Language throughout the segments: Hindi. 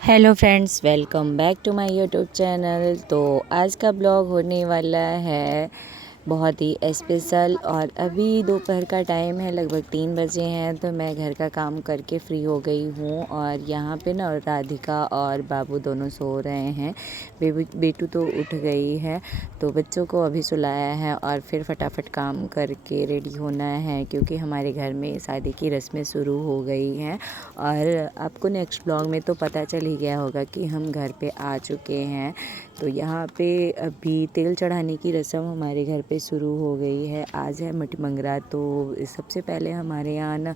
Hello friends, welcome back to my YouTube channel. तो आज का ब्लॉग होने वाला है बहुत ही स्पेशल। और अभी दोपहर का टाइम है, लगभग 3 बजे हैं। तो मैं घर का काम करके फ़्री हो गई हूँ और यहाँ पे ना राधिका और बाबू दोनों सो रहे हैं। बेटू तो उठ गई है, तो बच्चों को अभी सुलाया है और फिर फटाफट काम करके रेडी होना है, क्योंकि हमारे घर में शादी की रस्में शुरू हो गई हैं। और आपको नेक्स्ट ब्लॉग में तो पता चल ही गया होगा कि हम घर पे आ चुके हैं। तो यहाँ पे अभी तेल चढ़ाने की रस्म हमारे घर पे शुरू हो गई है। आज है मटी मंगरा। तो सबसे पहले हमारे यहाँ ना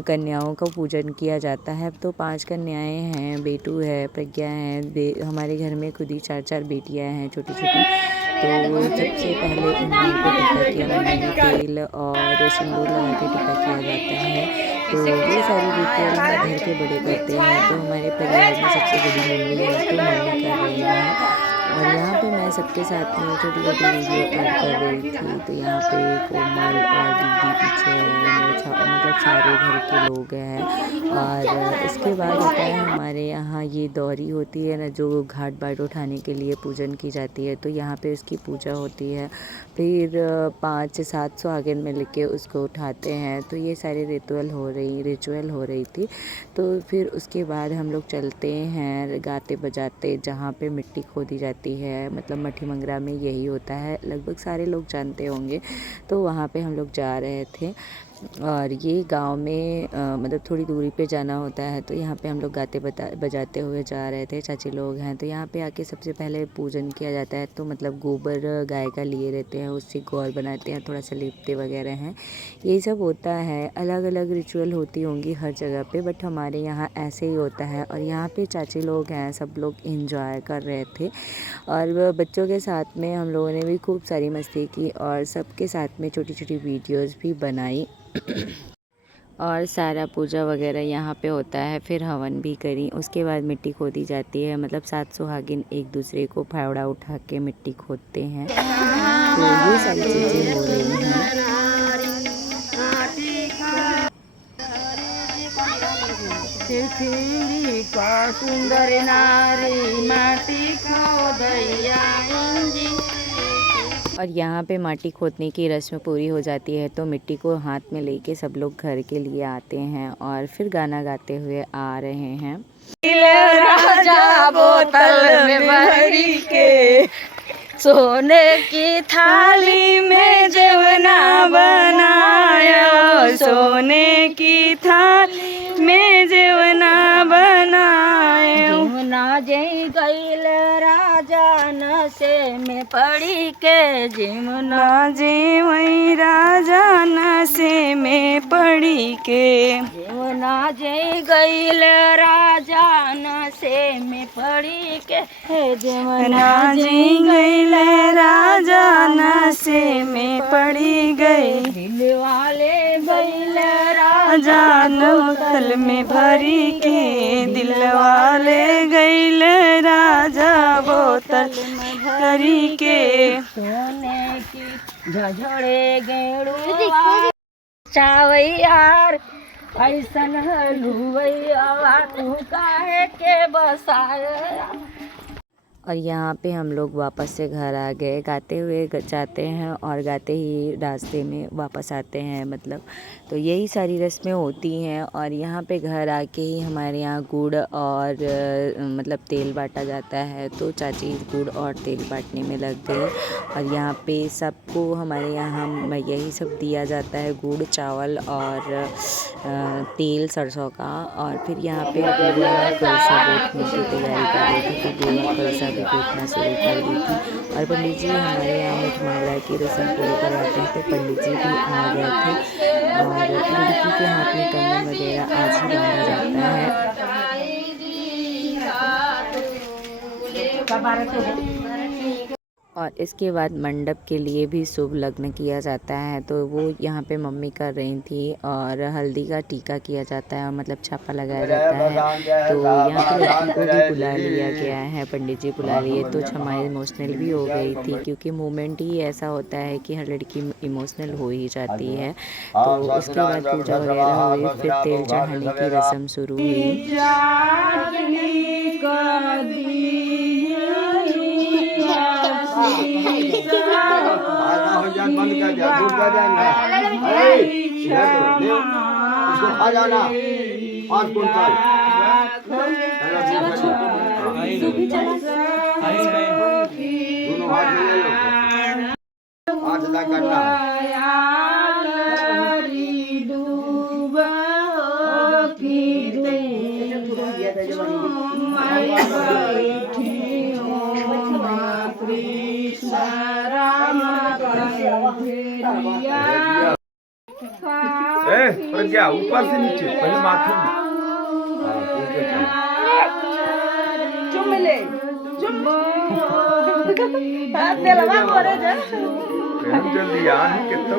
कन्याओं का पूजन किया जाता है। तो 5 कन्याएं हैं, बेटू है, प्रज्ञा है, हमारे घर में खुद ही 4 बेटियां हैं छोटी छोटी। तो सबसे पहले इन लोगों को टीका किया जाएगा, तेल और सिंदूर लगा के टीका किया जाता है। तो ये सारी रिचुअल ना घर के बड़े करते हैं। तो हमारे परिवार में सबसे बड़ी मम्मी है, तो मम्मी कर रही हैं। और यहाँ पे मैं सबके साथ में छोटी छोटी वीडियो एड कर रही थी। तो यहाँ पे कोमल और दीदी पीछे है, मतलब सारे घर के लोग हैं। और इसके बाद होता है हमारे यहाँ ये दौरी होती है ना, जो घाट बाट उठाने के लिए पूजन की जाती है। तो यहाँ पे उसकी पूजा होती है। फिर 500-700 सुहागिन मिल के उसको उठाते हैं। तो ये सारे रिचुअल हो रही थी। तो फिर उसके बाद हम लोग चलते हैं गाते बजाते, जहाँ पे मिट्टी खोदी जाती है, मतलब मठी मंगरा में यही होता है, लगभग सारे लोग जानते होंगे। तो वहाँ पे हम लोग जा रहे थे। और ये गांव में मतलब थोड़ी दूरी पे जाना होता है। तो यहाँ पे हम लोग गाते बजाते हुए जा रहे थे, चाची लोग हैं। तो यहाँ पे आके सबसे पहले पूजन किया जाता है। तो मतलब गोबर गाय का लिए रहते हैं, उससे गौर बनाते हैं, थोड़ा सा लिपते वगैरह हैं, यही सब होता है। अलग अलग रिचुअल होती होंगी हर जगह पे, बट हमारे यहाँ ऐसे ही होता है। और यहाँ पे चाची लोग हैं, सब लोग इंजॉय कर रहे थे। और बच्चों के साथ में हम लोगों ने भी खूब सारी मस्ती की और सबके साथ में छोटी छोटी वीडियोस भी बनाई। और सारा पूजा वगैरह यहाँ पे होता है। फिर हवन भी करी, उसके बाद मिट्टी खोदी जाती है। मतलब 7 सुहागिन एक दूसरे को फावड़ा उठा के मिट्टी खोदते हैं। तो ये सारी चीज़ें हो रही हैं। सुंदर नारी माटी खोदैया। और यहाँ पे माटी खोदने की रस्म पूरी हो जाती है। तो मिट्टी को हाथ में लेके सब लोग घर के लिए आते हैं और फिर गाना गाते हुए आ रहे हैं। राजा बोतल में भरी के सोने की थाली में जवना बनाया, सोने की थाली में जवना बनाया। जमुना जय गईल राजा नशे में पड़ी के, जमुना जय वही राजा नशे में पड़ी के, जमुना जय गईल राजा नशे में पड़ी के, जमुना जय गईल राजा नशे में पड़ी गए। दिल वाले गईल राजा बोतल में भरी के, दिल वाले गईल राजा बोतल में भरी के। सोने की झझड़े गेड़ू चावैयार ऐसन हलुवैया तू काहे के बसाया। और यहाँ पे हम लोग वापस से घर आ गए, गाते हुए जाते हैं और गाते ही रास्ते में वापस आते हैं। मतलब तो यही सारी रस्में होती हैं। और यहाँ पे घर आके ही हमारे यहाँ गुड़ और मतलब तेल बांटा जाता है। तो चाची गुड़ और तेल बांटने में लग गई। और यहाँ पे सबको हमारे यहाँ यही सब दिया जाता है, गुड़, चावल और तेल सरसों का। और फिर यहाँ पे कलसा बैठने की तैयारी कर रही थी, तो गोवा कलसा भी बैठना शुरू कर दी थी। और पंडित जी हमारे यहाँ मठ मंगरा की रस्म पूरी करवाते हैं। तो पंडित जी भी आ गए थे। और लड़की के हाथ में कंगन वगैरह आज ही बांधा जाता है। और इसके बाद मंडप के लिए भी शुभ लग्न किया जाता है। तो वो यहाँ पे मम्मी कर रही थी। और हल्दी का टीका किया जाता है, मतलब छापा लगाया जाता है। तो यहाँ पे लड़की को भी बुला लिया गया है, पंडित जी बुला लिए। तो क्षमा इमोशनल भी हो गई थी, क्योंकि मोमेंट ही ऐसा होता है कि हर लड़की इमोशनल हो ही जाती है। तो उसके बाद पूजा वगैरह हुई, फिर तेल चढ़ाने की रस्म शुरू हुई। मेरा बहन है। इसको खा जाना 5 कुंटल। दोनों हाथ में ले लो, हाथ अदा करना प्रज्ञा ऊपर से नीचे पहले माथे में। चुम ले चुम तेलवा करे जा जल्दी आ कितना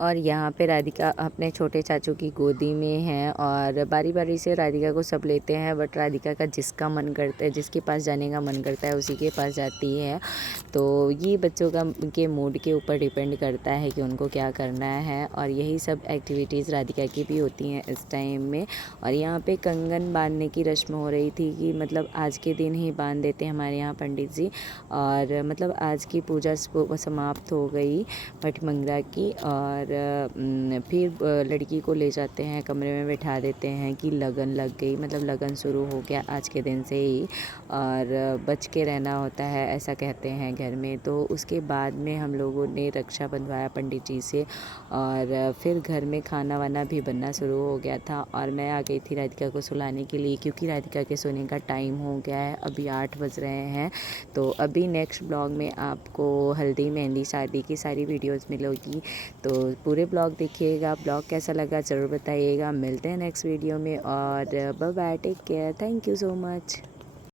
और यहाँ पे राधिका अपने छोटे चाचू की गोदी में है और बारी बारी से राधिका को सब लेते हैं, बट राधिका का जिसका मन करता है, जिसके पास जाने का मन करता है उसी के पास जाती है। तो ये बच्चों के मूड के ऊपर डिपेंड करता है कि उनको क्या करना है, और यही सब एक्टिविटीज़ राधिका की भी होती हैं इस टाइम में। और यहाँ पे कंगन बांधने की रस्म हो रही थी कि मतलब आज के दिन ही बांध देते हैं हमारे यहाँ पंडित जी, और मतलब आज की पूजा समाप्त हो गई भटमंगरा की। और फिर लड़की को ले जाते हैं, कमरे में बैठा देते हैं कि लगन लग गई, मतलब लगन शुरू हो गया आज के दिन से ही, और बच के रहना होता है ऐसा कहते हैं घर में। तो उसके बाद में हम लोगों ने रक्षा बंधवाया पंडित जी से, और फिर घर में खाना वाना भी बनना शुरू हो गया था। और मैं आ गई थी राधिका को सुलाने के लिए, क्योंकि राधिका के सोने का टाइम हो गया है, अभी 8 बज रहे हैं। तो अभी नेक्स्ट ब्लॉग में आपको हल्दी मेहंदी शादी की सारी वीडियोस मिलेगी, तो पूरे ब्लॉग देखिएगा। ब्लॉग कैसा लगा ज़रूर बताइएगा। मिलते हैं नेक्स्ट वीडियो में, और bye bye, take care, thank you so much.